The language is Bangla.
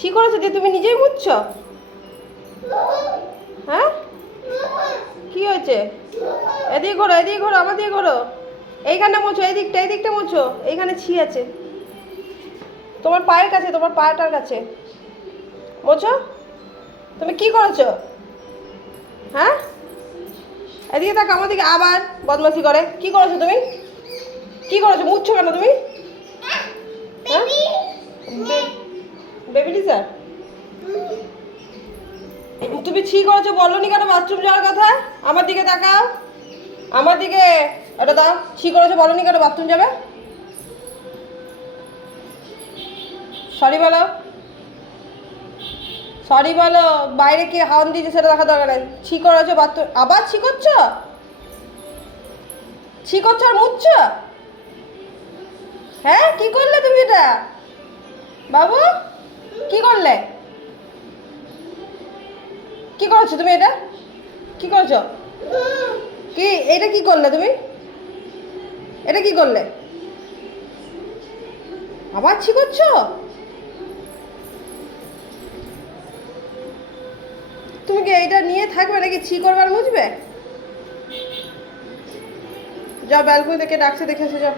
ছি করেছো দিয়ে তুমি নিজেই মুছছো? হ্যাঁ, কি হয়েছে? এদিকে ঘোরো, এদিকে ঘোরো, আমার দিকে ঘোরো। এইখানটা মোছো, এই দিকটা মোছো। এইখানে ছি আছে তোমার পায়ের কাছে, তোমার পাটার কাছে মোছো। তুমি কি করেছো? হ্যাঁ, এদিকে থাক, আমার দিকে আবার বদমাশি করে। কি করেছো তুমি? কি করেছো? মুছছো কেন তুমি? হ্যাঁ, বেবি টিচার, তুমি ছি করেছো বলনি কেন বাথরুম যাওয়ার কথা? আমার দিকে তাকাও, আমার দিকে। এটা দাও, ছি করেছো বলনি কেন বাথরুম যাবে? সরি বলো, সরি বলো। বাইরে কে হাওন দিয়েছে সেটা দেখা দরকার নেই। ছি করেছো বাথরুম, আবার ছি করছো? ছি করছো আর মুছছো? হ্যাঁ, কি করলে তুমি এটা? বাবু, কি করলে? কি করেছো তুমি এটা? কি করেছো? কি এটা কি করলে তুমি? এটা কি করলে? আবার ছি করছো? তুমি কি এইটা নিয়ে থাকবে নাকি ছি করবার মুছবে? যাও ব্যালকনি থেকে ডাকছে দেখে এসে যাও।